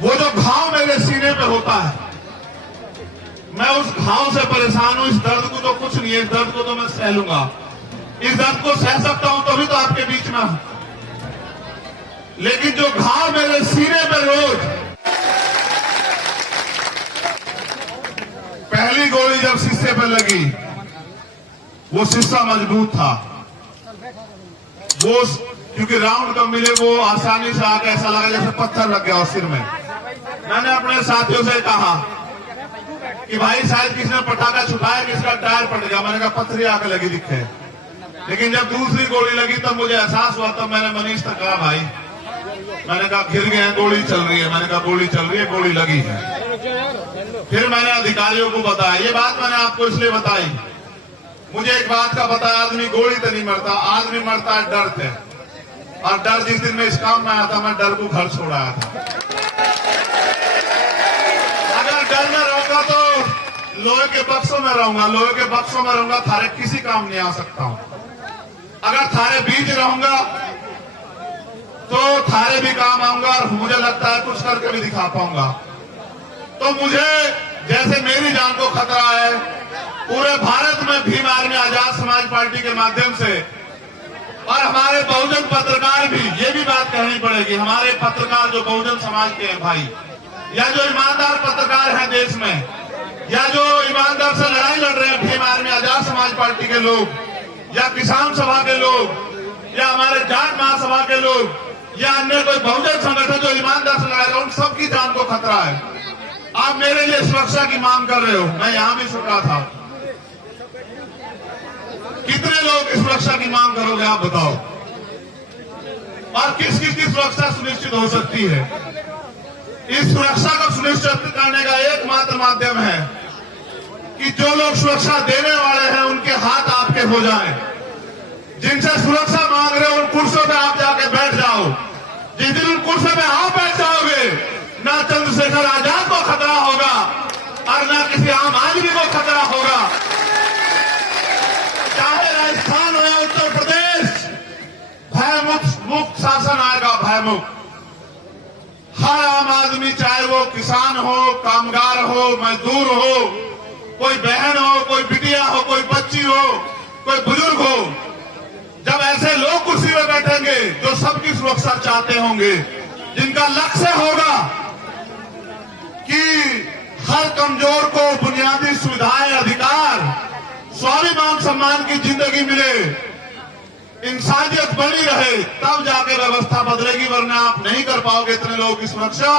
वो जो घाव मेरे सीने पे होता है, मैं उस घाव से परेशान हूं। इस दर्द को तो कुछ नहीं है, इस दर्द को तो मैं सह लूंगा, इस दर्द को सह सकता हूं, तभी तो आपके बीच में हूं। लेकिन जो घाव मेरे सीने पे रोज, पहली गोली जब शीशे पे लगी, वो शीशा मजबूत था, वो क्योंकि राउंड कम मिले, वो आसानी से आके ऐसा लगा जैसे पत्थर लग गया और सिर में। मैंने अपने साथियों से कहा कि भाई शायद किसी ने पटाखा छुपाया, किसका टायर पट गया। मैंने कहा पत्थर आके लगी दिखे। लेकिन जब दूसरी गोली लगी तब मुझे एहसास हुआ, तब मैंने मनीष से कहा भाई, मैंने कहा गिर गए हैं, गोली चल रही है। मैंने कहा गोली चल रही है, गोली लगी है। फिर मैंने अधिकारियों को बताया। ये बात मैंने आपको इसलिए बताई, मुझे एक बात का पता है, आदमी गोली तो नहीं मरता, आदमी मरता है डर से। और डर, जिस दिन मैं इस काम में आया था, मैं डर को घर छोड़ आया था। अगर डर में रहूंगा तो लोहे के बक्सों में रहूंगा, लोहे के बक्सों में रहूंगा, थारे किसी काम नहीं आ सकता हूं। अगर थारे बीच रहूंगा तो थारे भी काम आऊंगा, और मुझे लगता है कुछ करके भी दिखा पाऊंगा। तो मुझे, जैसे मेरी जान को खतरा है, पूरे भारत में भीम आर्मी आजाद समाज पार्टी के माध्यम से, और हमारे बहुजन पत्रकार भी, ये भी बात कहनी पड़ेगी, हमारे पत्रकार जो बहुजन समाज के हैं भाई, या जो ईमानदार पत्रकार हैं देश में, या जो ईमानदार से लड़ाई लड़ रहे हैं, भीम आर्मी आजाद समाज पार्टी के लोग, या किसान सभा के लोग, या हमारे जाट महासभा के लोग, या अन्य कोई बहुजन संगठन जो ईमानदार से लड़ाई, उन सबकी जान को खतरा है। आप मेरे लिए सुरक्षा की मांग कर रहे हो, मैं यहां भी सुन रहा था। कितने लोग इस सुरक्षा की मांग करोगे आप बताओ? और किस किस की सुरक्षा सुनिश्चित हो सकती है? इस सुरक्षा को सुनिश्चित करने का एकमात्र माध्यम है कि जो लोग सुरक्षा देने वाले हैं उनके हाथ आपके हो जाएं। जिनसे सुरक्षा मांग रहे हो उन कुर्सियों पे आप जाके बैठ जाओ। जिस दिन उन कुर्सियों पे आप बैठ जाओगे, ना चंद्रशेखर आजाद को खतरा होगा और ना किसी आम आदमी को खतरा होगा। चाहे राजस्थान हो या उत्तर प्रदेश, भयमुक्त शासन आएगा, भयमुक्त। हर आम आदमी, चाहे वो किसान हो, कामगार हो, मजदूर हो, कोई बहन हो, कोई बिटिया हो, कोई बच्ची हो, कोई बुजुर्ग हो, जब ऐसे लोग कुर्सी में बैठेंगे जो सबकी सुरक्षा चाहते होंगे, जिनका लक्ष्य होगा कि हर कमजोर को बुनियादी सुविधाएं, अधिकार, स्वाभिमान सम्मान की जिंदगी मिले, इंसानियत बनी रहे, तब जाके व्यवस्था बदलेगी। वरना आप नहीं कर पाओगे इतने लोगों की सुरक्षा।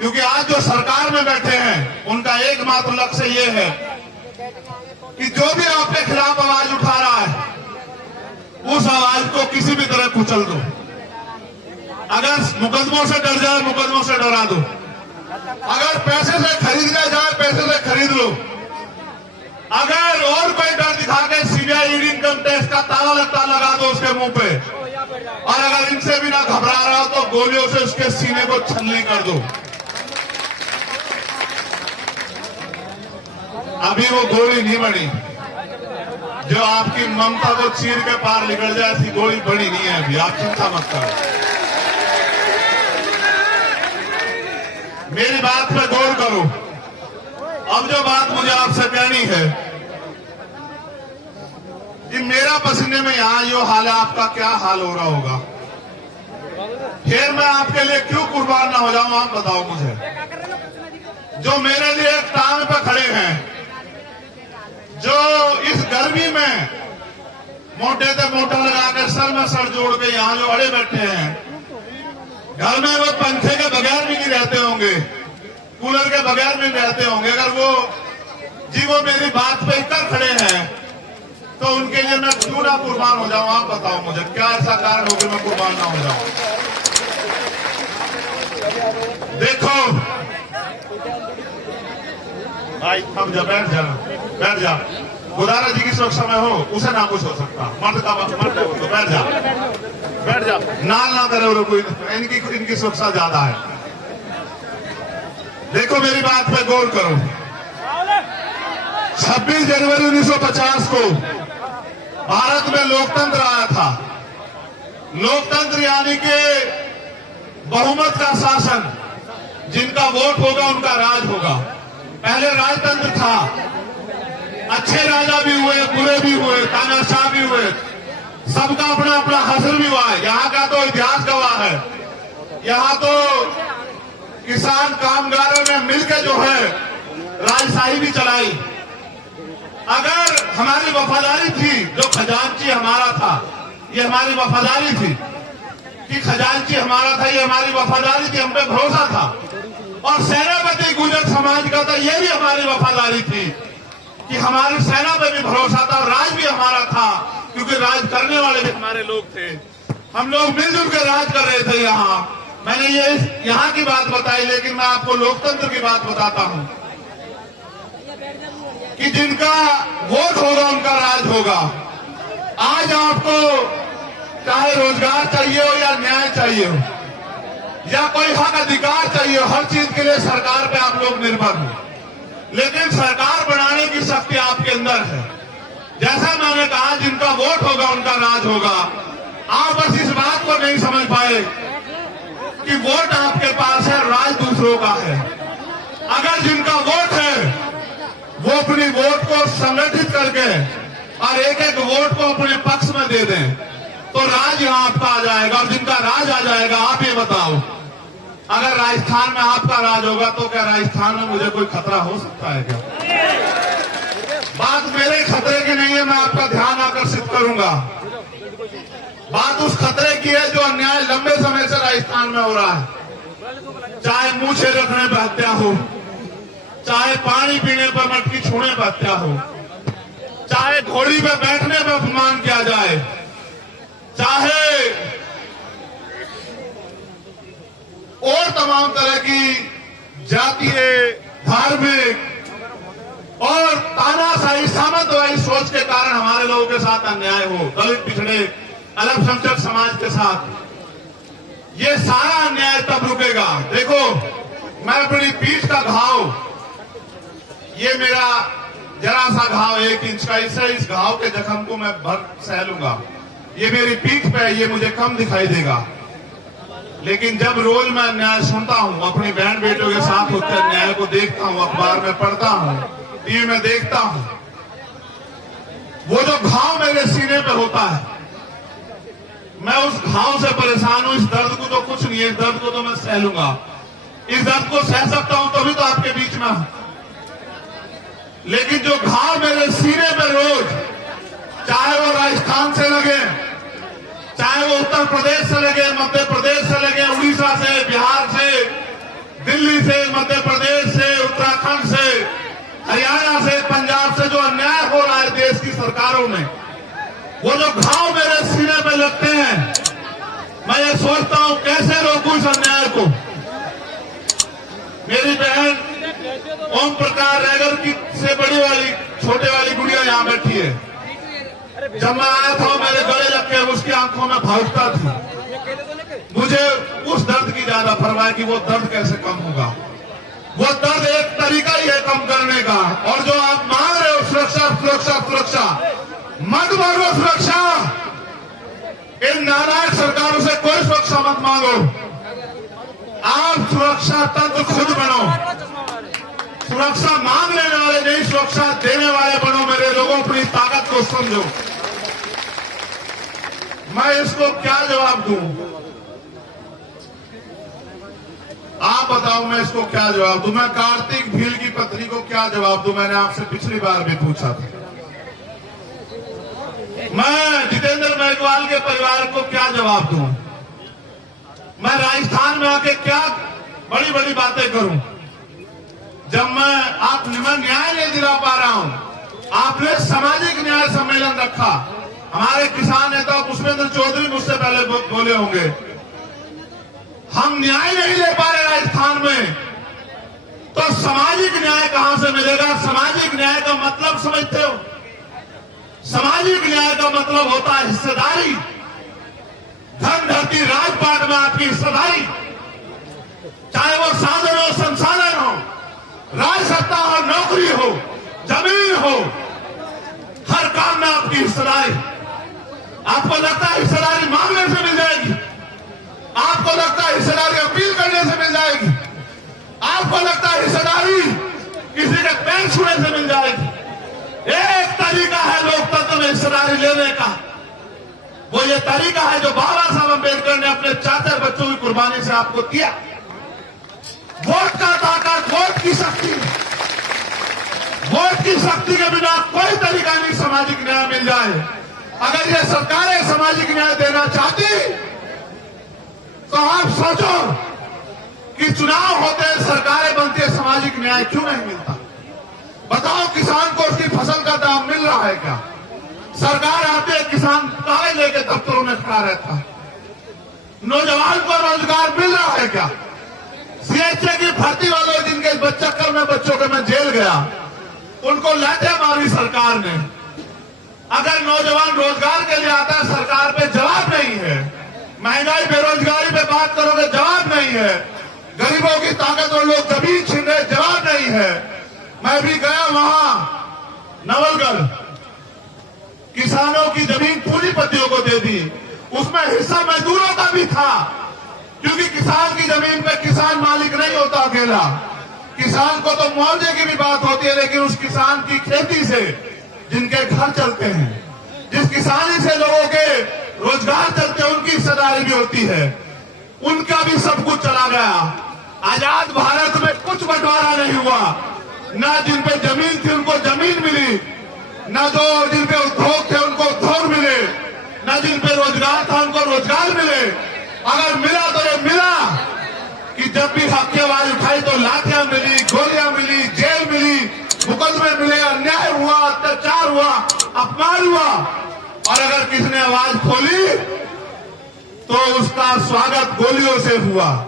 क्योंकि आज जो सरकार में बैठे हैं उनका एकमात्र लक्ष्य ये है कि जो भी आपके खिलाफ आवाज उठा रहा है, उस आवाज को किसी भी तरह कुचल दो। अगर मुकदमों से डर जाए, मुकदमों से डरा दो। अगर पैसे से खरीदा जाए, पैसे से खरीद लो। अगर और कोई डर दिखा के सीबीआई, इनकम टैक्स का ताला लगता लगा दो उसके मुंह पे। और अगर इनसे भी ना घबरा रहा हो तो गोलियों से उसके सीने को छलनी कर दो। अभी वो गोली नहीं बनी जो आपकी ममता को चीर के पार निकल जाए, ऐसी गोली बड़ी नहीं है अभी, आप चिंता मत करो। मेरी बात पे गौर करो। अब जो बात मुझे आपसे कहनी है कि मेरा पसीने में यहां जो हाल है, आपका क्या हाल हो रहा होगा? फिर मैं आपके लिए क्यों कुर्बान ना हो जाऊं, आप बताओ मुझे। जो मेरे लिए टांग पे खड़े हैं, जो इस गर्मी में मोटे से मोटा लगा के सर में सर जोड़ के यहां जो अड़े बैठे हैं, घर में वो पंखे के बगैर भी नहीं रहते होंगे, कूलर के बगैर भी रहते होंगे। अगर वो मेरी बात पे कर खड़े हैं तो उनके लिए मैं क्यों ना कुर्बान हो जाऊं? आप बताओ मुझे, क्या ऐसा कारण हो कि मैं कुर्बान ना हो जाऊं? देखो भाई, हम जा, बैठ जा, बैठ जा। गुदारा जी की सुरक्षा में हो, उसे ना कुछ हो सकता। मर्द का मर्द हो तो बैठ जा, बैठ जा, नाल ना करे और कोई, इनकी सुरक्षा ज्यादा है। देखो मेरी बात पे गौर करो। 26 जनवरी 1950 को भारत में लोकतंत्र आया था। लोकतंत्र यानी कि बहुमत का शासन, जिनका वोट होगा उनका राज होगा। पहले राजतंत्र था, अच्छे राजा भी हुए, बुरे भी हुए, तानाशाह भी हुए, सबका अपना अपना हश्र भी हुआ है। यहाँ का तो इतिहास गवाह है। यहाँ तो किसान कामगारों ने मिलकर जो है राजशाही भी चलाई। अगर हमारी वफादारी थी, जो खजांची हमारा था, ये हमारी वफादारी थी कि खजांची हमारा था, ये हमारी वफादारी थी, हम पे भरोसा था। और सेनापति गुर्जर समाज का था, ये भी हमारी वफादारी थी कि हमारी सेना पे भी भरोसा था। और राज भी हमारा था, क्योंकि राज करने वाले भी हमारे लोग थे। हम लोग मिलजुल कर राज कर रहे थे। मैंने ये यहाँ की बात बताई, लेकिन मैं आपको लोकतंत्र की बात बताता हूँ कि जिनका वोट होगा उनका राज होगा। आज आपको चाहे रोजगार चाहिए हो या न्याय चाहिए हो या कोई हक अधिकार चाहिए हो, हर चीज के लिए सरकार पे आप लोग निर्भर हो। लेकिन सरकार बनाने की शक्ति आपके अंदर है। जैसा मैंने कहा, जिनका वोट होगा उनका राज होगा। आप बस इस बात को नहीं समझ पाए कि वोट आपके पास है, राज दूसरों का है। अगर जिनका वोट है वो अपनी वोट को संगठित करके और एक एक वोट को अपने पक्ष में दे दें तो राज यहाँ आपका आ जाएगा। और जिनका राज आ जाएगा, आप ये बताओ, अगर राजस्थान में आपका राज होगा तो क्या राजस्थान में मुझे कोई खतरा हो सकता है क्या? बात मेरे खतरे की नहीं है, मैं आपका ध्यान आकर्षित करूंगा। बात उस खतरे की है जो अन्याय लंबे समय से राजस्थान में हो रहा है। चाहे मूछे रखने पर हत्या हो, चाहे पानी पीने पर मटकी छूने पर हत्या हो, चाहे घोड़ी पे बैठने पर अपमान किया जाए, चाहे और तमाम तरह की जातीय, धार्मिक और तानाशाही सामंतवादी सोच के कारण हमारे लोगों के साथ अन्याय हो, दलित, पिछड़े, अल्पसंख्यक समाज के साथ, ये सारा अन्याय तब रुकेगा। देखो, मैं अपनी पीठ का घाव, ये मेरा जरा सा घाव 1 इंच का, इस घाव के जख्म को मैं भर सह लूंगा। ये मेरी पीठ पे है, ये मुझे कम दिखाई देगा। लेकिन जब रोज मैं अन्याय सुनता हूँ, अपनी बहन बेटों के साथ होते अन्याय को देखता हूँ, अखबार में पढ़ता हूँ, टीवी में देखता हूँ, वो जो घाव मेरे सीने पे होता है, मैं उस घाव से परेशान हूं। इस दर्द को तो कुछ नहीं है, इस दर्द को तो मैं सह लूंगा। इस दर्द को सह सकता हूं तभी तो आपके बीच में हूं। लेकिन जो घाव मेरे सीने पे रोज, चाहे वो राजस्थान से लगे, चाहे वो उत्तर प्रदेश से लगे, मध्य प्रदेश से लगे, उड़ीसा से, बिहार से, दिल्ली से, मध्य प्रदेश से, उत्तराखंड से, हरियाणा से, पंजाब से, जो अन्याय हो रहा है देश की सरकारों में, वो जो घाव मेरे सीने पे लगते हैं, मैं ये सोचता हूं कैसे रोकूं इस अन्याय को। मेरी बहन ओम प्रकाश रैगर की से बड़ी वाली, छोटे वाली गुड़िया यहाँ बैठी है। जब मैं आया था मेरे गले लग के उसकी आंखों में भावुकता थी। मुझे उस दर्द की ज्यादा परवाह है कि वो दर्द कैसे कम होगा। वो दर्द एक तरीका ही है कम करने का। और जो आप मांग रहे हो सुरक्षा, सुरक्षा, सुरक्षा, मत मांगो सुरक्षा। इन नालायक सरकारों से कोई सुरक्षा मत मांगो। आप सुरक्षा तंत्र खुद बनो। सुरक्षा मांग लेने वाले नहीं, सुरक्षा देने वाले बनो। मेरे लोगों, अपनी ताकत को समझो। मैं इसको क्या जवाब दूं? आप बताओ, मैं इसको क्या जवाब दूं? मैं कार्तिक भील की पत्नी को क्या जवाब दूं? मैंने आपसे पिछली बार भी पूछा था। मैं जितेंद्र मेघवाल के परिवार को क्या जवाब दूं? मैं राजस्थान में आके क्या बड़ी बड़ी बातें करूं जब मैं आप न्याय नहीं दिला पा रहा हूं। आपने सामाजिक न्याय सम्मेलन रखा, हमारे किसान नेता पुष्पेंद्र चौधरी मुझसे पहले बोले होंगे, हम न्याय नहीं ले पा रहे राजस्थान में, तो सामाजिक न्याय कहां से मिलेगा? सामाजिक न्याय का मतलब समझते हो? सामाजिक न्याय का मतलब होता है हिस्सेदारी। धन धरती राजपाट में आपकी हिस्सेदारी, चाहे वो साधन हो, संसाधन हो, राज सत्ता हो, नौकरी हो, जमीन हो, हर काम में आपकी हिस्सेदारी। आपको लगता है हिस्सेदारी मांगने से मिल जाएगी? आपको लगता है हिस्सेदारी अपील करने से मिल जाएगी? नैन छूने से मिल जाएगी। एक तरीका है लोकतंत्र में हिस्सेदारी लेने का, वो ये तरीका है जो बाबा साहब अम्बेडकर ने अपने चाचा बच्चों की कुर्बानी से आपको दिया। वोट का ताकत, वोट की शक्ति, वोट की शक्ति के बिना कोई तरीका नहीं सामाजिक न्याय मिल जाए। अगर ये सरकारें सामाजिक न्याय देना चाहती तो आप सोचो कि चुनाव होते हैं, सरकारें बनती है, सामाजिक न्याय क्यों नहीं मिलता? बताओ, किसान को उसकी फसल का दाम मिल रहा है क्या? सरकार आती है, किसान कागज लेके दफ्तरों में खड़ा रहता है। नौजवान को रोजगार मिल रहा है क्या? सीएचए की भर्ती वालों जिनके चक्कर में बच्चों के मैं जेल गया, उनको लाते मारी सरकार ने। अगर नौजवान रोजगार के लिए आता है, सरकार पे जवाब नहीं है। महंगाई बेरोजगारी पे बात करोगे, जवाब नहीं है। गरीबों की ताकत और लोग जमीन छीन रहे, जवाब नहीं है। मैं भी गया वहां नवलगढ़, किसानों की जमीन पूंजीपतियों को दे दी, उसमें हिस्सा मजदूरों का भी था, क्योंकि किसान की जमीन पे किसान मालिक नहीं होता अकेला। किसान को तो मुआवजे की भी बात होती है, लेकिन उस किसान की खेती से जिनके घर चलते हैं, जिस किसानी से लोगों के रोजगार चलते हैं, उनकी हिस्सेदारी भी होती है। उनका भी सब कुछ चला गया। आजाद भारत में कुछ बंटवारा नहीं हुआ। ना जिन पे जमीन थी उनको जमीन मिली, न जो जिन पे उद्योग थे उनको उद्योग मिले, न जिन पे रोजगार था उनको रोजगार मिले। अगर मिला तो ये मिला कि जब भी हक की आवाज उठाई तो लाठियां मिली, गोलियां मिली, जेल मिली, मुकदमे मिले, अन्याय हुआ, अत्याचार हुआ, अपमान हुआ। और अगर किसने आवाज खोली तो उसका स्वागत गोलियों से हुआ।